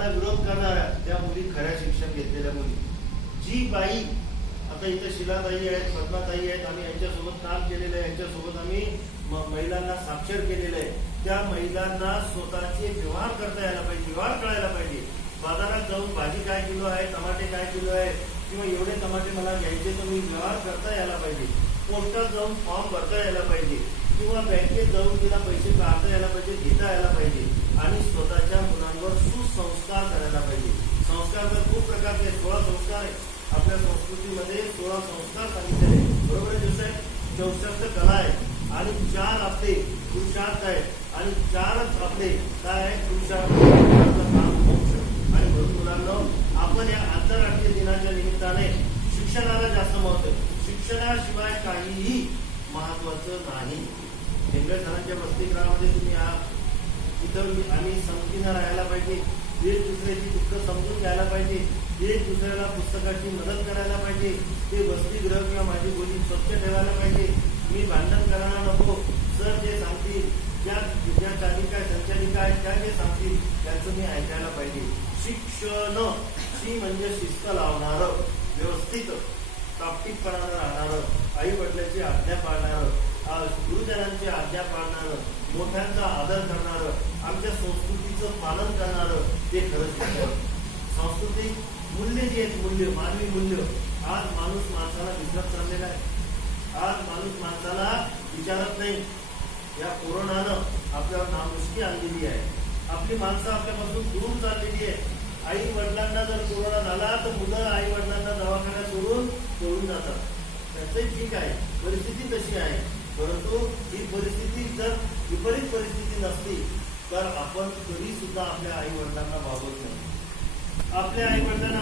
शिक्षणाला विरोध करणाऱ्या त्या मुली खऱ्या शिक्षण घेतलेल्या मुली. जी बाई आता इथे शिलाताई आहेत, पद्माताई आहेत, आम्ही यांच्यासोबत काम केलेलं आहे, यांच्यासोबत आम्ही महिलांना साक्षर केलेलं आहे. त्या महिलांना स्वतःचे व्यवहार करता यायला पाहिजे, व्यवहार कळायला पाहिजे. बाजारात जाऊन भाजी काय किलो आहे, टमाटे काय किलो आहे, किंवा एवढे टमाटे मला घ्यायचे तर मी व्यवहार करता यायला पाहिजे. पोस्टात जाऊन फॉर्म भरता यायला पाहिजे, किंवा बँकेत जाऊन तिला पैसे काढता यायला पाहिजे, घेता यायला पाहिजे. आणि स्वतःच्या मुलांवर सुसंस्कार करायला पाहिजे. संस्कार तर खूप प्रकारचे 16 संस्कार आहेत आपल्या संस्कृतीमध्ये. 16 संस्कार सांगितलेले, बरोबर आहे साहेब. 64 कला आहे आणि 4 आपले पुरुषार्थ आहेत आणि 4च आपले काय आहे, पुरुषार्थ मोक्ष. आणि म्हणून मुलांना आपण या आंतरराष्ट्रीय दिनाच्या निमित्ताने शिक्षणाला जास्त महत्व आहे. शिक्षणाशिवाय काहीही महत्वाचं नाही. हेंगळे सरांच्या वसतिगृहामध्ये तुम्ही इथं आम्ही समजून राहायला पाहिजे. एक दुसऱ्याची दुःख समजून घ्यायला पाहिजे, एक दुसऱ्याला पुस्तकाची मदत करायला पाहिजे. ते वसतिगृह किंवा माझी बोली स्वच्छ ठेवायला पाहिजे. मी भांडण करायला नको. सर जे सांगतील, ज्या चालिका संचालिका आहेत त्या जे सांगतील त्यांचं मी ऐकायला पाहिजे. शिक्षण शी म्हणजे शिस्त लावणारं, व्यवस्थित प्राप्तिकपणानं राहणारं, आई वडिलांची आज्ञा पाळणारं, गुरुजनांची आज्ञा पाळणारं, मोठ्यांचा आदर करणारं, आमच्या संस्कृतीचं पालन करणारं ते खरं शिक्षण. सांस्कृतिक मूल्य जे आहेत, मूल्य, मानवी मूल्य, आज माणूस माणसाला विसरत चाललेला आहे. आज माणूस माणसाला विचारत नाही. या कोरोनानं आपल्यावर नामुष्की आणलेली आहे. आपली माणसं आपल्यापासून दूर चाललेली आहे. आई वडिलांना जर कोरोना झाला तर मुलं आई वडिलांना दवाखान्यात सोडून पळून जातात. त्याचं ठीक आहे, परिस्थिती तशी आहे. परंतु ही परिस्थिती जर विपरीत परिस्थिती नसती तर आपण तरी सुद्धा आपल्या आई वडिलांना वागवत नाही. आपल्या आई वडिलांना